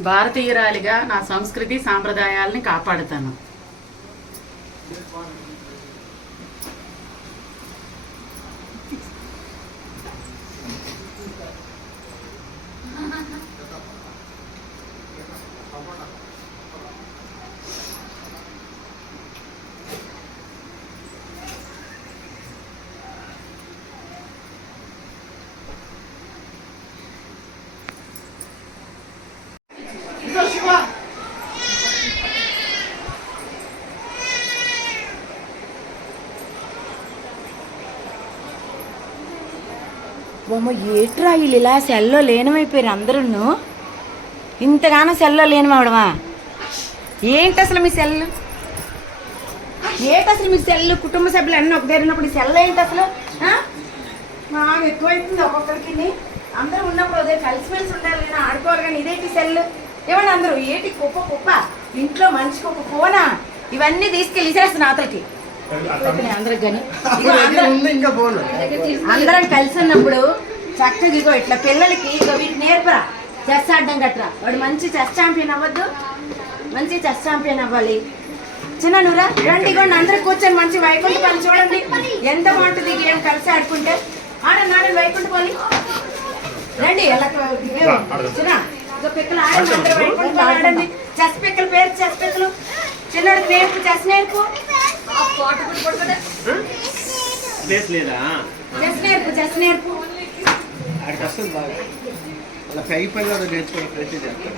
భారతీయురాలిగా నా సంస్కృతి సాంప్రదాయాలని కాపాడుతాను. బొమ్మ ఏట్రా వీళ్ళు ఇలా సెల్లో లేనమైపోయారు అందరూ ఇంతగానో సెల్లో లేనమవడమా? ఏంటి అసలు మీ సెల్ ఏంటి అసలు మీ సెల్ కుటుంబ సభ్యులు అన్నీ ఒక దగ్గర ఉన్నప్పుడు సెల్ ఏంటి అసలు? నాకు మా ఎక్కువైతుంది ఒక్కొక్కరికి. అందరూ ఉన్నప్పుడు అదే కలిసిమెలిసి ఉండాలి నేను ఆడుకోవాలి కానీ ఇదేంటి సెల్ ఏమన్నా అందరూ? ఏంటి కుప్ప కుప్ప? ఇంట్లో మనిషికి ఒక ఫోనా? ఇవన్నీ తీసుకెళ్ళి ఇసేస్తున్నా అతనికి అందరూ- ఉంది ఇంకా ఫోన్? అందరం కలిసి ఉన్నప్పుడు చక్కగా ఇగో ఇట్లా పిల్లలకి ఇగో వీటిని నేర్పరా. చెస్ ఆడడం గట్రా వాడు మంచి చెస్ ఛాంపియన్ అవ్వద్దు. మంచి చెస్ ఛాంపియన్ అవ్వాలి. చిన్న నువ్వురా రండి ఇగోండి అందరూ కూర్చొని మంచి వైకుంఠపాలి చూడండి. ఎంత బాగుంటుంది గేమ్ కలిసి ఆడుకుంటే. ఆడండి ఆడండి వైకుంఠపాలి రండి ఎలా చిన్న ఇగో పిక్కలు ఆడండి అందరూ వైకుంఠపాలి ఆడండి. చెస్ పిక్కలు పేరు చెస్ పిక్కలు. చిన్నోడికి నేర్పు చెస్ నేర్పు. ప్లేస్ లేదా? నేర్పు చెస్ నేర్పు. అక్కడికి వస్తుంది బాగా. అలా పై పని కూడా నేర్చుకోవాలి ప్రయత్నం చేస్తాను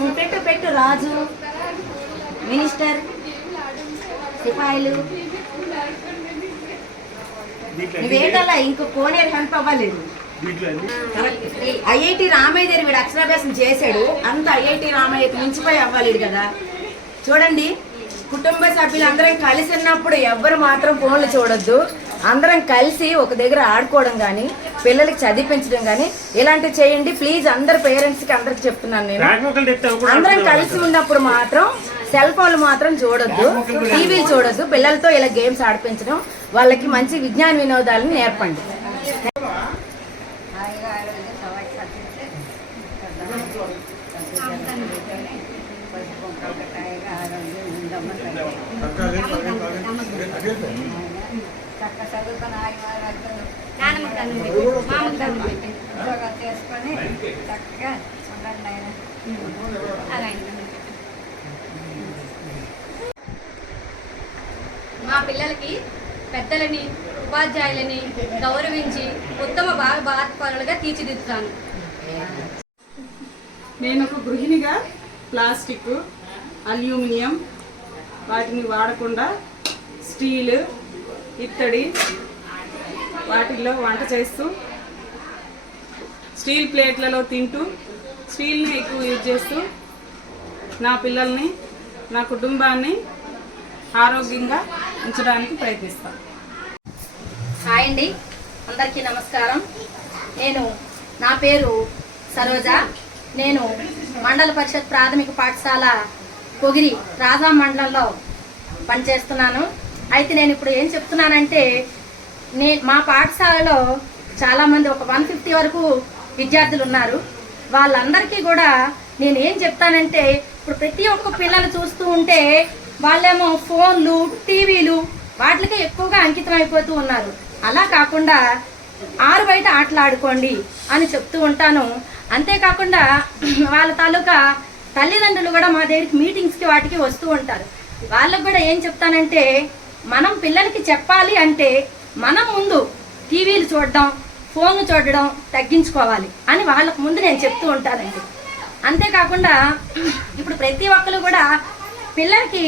ఉమ్, పెట్టు పెట్టు రాజు. మినిస్టర్. సిపాయిలు. నువ్వేటల్లా ఇంకో కోనేరు హెల్ప్ అవ్వలేదు? ఐఐటి రామయ్య దగ్గర వీడు అక్షరాభ్యాసం చేశాడు. అంత ఐఐటి రామయ్యకి మించిపోయి అవ్వాలి వీడు కదా. చూడండి. కుటుంబ సభ్యులు అందరం కలిసి ఉన్నప్పుడు ఎవ్వరు మాత్రం ఫోన్లు చూడొద్దు. అందరం కలిసి ఒక దగ్గర ఆడుకోవడం కానీ పిల్లలకి చదివించడం కానీ ఇలాంటివి చేయండి. ప్లీజ్ అందరు పేరెంట్స్కి అందరికి చెప్తున్నాను నేను. అందరం కలిసి ఉన్నప్పుడు మాత్రం సెల్ ఫోన్లు మాత్రం చూడొద్దు. టీవీలు చూడొద్దు. పిల్లలతో ఇలా గేమ్స్ ఆడిపించడం వాళ్ళకి మంచి విజ్ఞాన వినోదాలను నేర్పండి. చక్క చదువుకొని ఆగిపోయి ఉద్యోగాలు చేసుకొని చక్కగా ఉండండి ఆయన అలా మా పిల్లలకి పెద్దలని ఉపాధ్యాయులని గౌరవించి ఉత్తమ భాగ బాధపరులుగా తీర్చిదిద్దుతాను. నేను ఒక గృహిణిగా ప్లాస్టిక్ అల్యూమినియం వాటిని వాడకుండా స్టీల్ ఇత్తడి వాటిల్లో వంట చేస్తూ స్టీల్ ప్లేట్లలో తింటూ స్టీల్ని ఎక్కువ యూజ్ చేస్తూ నా పిల్లల్ని నా కుటుంబాన్ని ఆరోగ్యంగా ఉంచడానికి ప్రయత్నిస్తాను. హాయ్ అండి. అందరికీ నమస్కారం. నేను నా పేరు సరోజ. నేను మండల పరిషత్ ప్రాథమిక పాఠశాల పొగిరి రాజా మండలంలో పనిచేస్తున్నాను. అయితే నేను ఇప్పుడు ఏం చెప్తున్నానంటే నే మా పాఠశాలలో చాలామంది ఒక వన్ ఫిఫ్టీ వరకు విద్యార్థులు ఉన్నారు. వాళ్ళందరికీ కూడా నేను ఏం చెప్తానంటే ఇప్పుడు ప్రతి ఒక్క పిల్లలు చూస్తూ ఉంటే వాళ్ళేమో ఫోన్లు టీవీలు వాటికే ఎక్కువగా అంకితం అయిపోతూ ఉన్నారు. అలా కాకుండా ఆరు బయట ఆటలు ఆడుకోండి అని చెప్తూ ఉంటాను. అంతేకాకుండా వాళ్ళ తాలూకా తల్లిదండ్రులు కూడా మా దగ్గరికి మీటింగ్స్కి వాటికి వస్తూ ఉంటారు. వాళ్ళకు కూడా ఏం చెప్తానంటే మనం పిల్లలకి చెప్పాలి అంటే మనం ముందు టీవీలు చూడడం ఫోన్లు చూడడం తగ్గించుకోవాలి అని వాళ్ళకు ముందు నేను చెప్తూ ఉంటానండి. అంతేకాకుండా ఇప్పుడు ప్రతి ఒక్కరు కూడా పిల్లలకి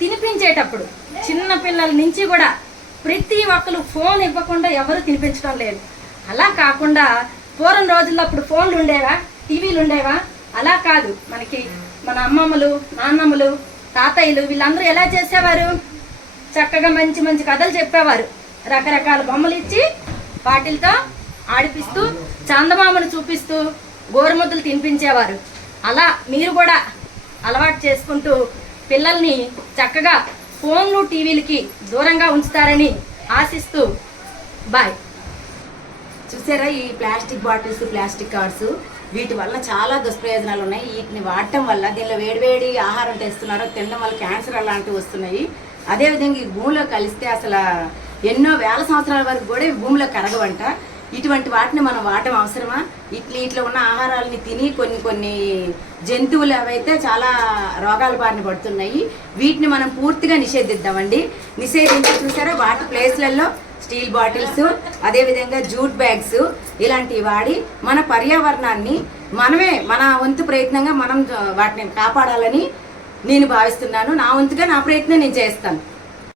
తినిపించేటప్పుడు చిన్న పిల్లల నుంచి కూడా ప్రతి ఒక్కరు ఫోన్ ఇవ్వకుండా ఎవరు తినిపించడం లేదు. అలా కాకుండా పూర్వం రోజుల్లో అప్పుడు ఫోన్లు ఉండేవా? టీవీలు ఉండేవా? అలా కాదు. మనకి మన అమ్మమ్మలు నాన్నమ్మలు తాతయ్యలు వీళ్ళందరూ ఎలా చేసేవారు? చక్కగా మంచి మంచి కథలు చెప్పేవారు. రకరకాల బొమ్మలు ఇచ్చి వాటిలతో ఆడిపిస్తూ చందమామను చూపిస్తూ గోరుముద్దలు తినిపించేవారు. అలా మీరు కూడా అలవాటు చేసుకుంటూ పిల్లల్ని చక్కగా ఫోన్లు టీవీలకి దూరంగా ఉంచుతారని ఆశిస్తూ బాయ్. చూసారా ఈ ప్లాస్టిక్ బాటిల్స్ ప్లాస్టిక్ కార్డ్స్? వీటి వల్ల చాలా దుష్ప్రయోజనాలు ఉన్నాయి. వీటిని వాడటం వల్ల దీనిలో వేడివేడి ఆహారం తెస్తున్నారు తినడం వల్ల క్యాన్సర్ అలాంటివి వస్తున్నాయి. అదేవిధంగా ఈ భూమిలో కలిస్తే అసలు ఎన్నో వేల సంవత్సరాల వరకు కూడా ఈ భూమిలో కరగవంట. ఇటువంటి వాటిని మనం వాడటం అవసరమా? ఇట్లా ఇట్లా ఉన్న ఆహారాలని తిని కొన్ని కొన్ని జంతువులు అవైతే చాలా రోగాల బారిన పడుతున్నాయి. వీటిని మనం పూర్తిగా నిషేధిద్దామండి. నిషేధించి చూసారా? వాటి ప్లేస్లలో స్టీల్ బాటిల్స్ అదేవిధంగా జూట్ బ్యాగ్స్ ఇలాంటివి వాడి మన పర్యావరణాన్ని మనమే మన వంతు ప్రయత్నంగా మనం వాటిని కాపాడాలని నేను భావిస్తున్నాను. నా వంతుగా నా ప్రయత్నం నేను చేస్తాను.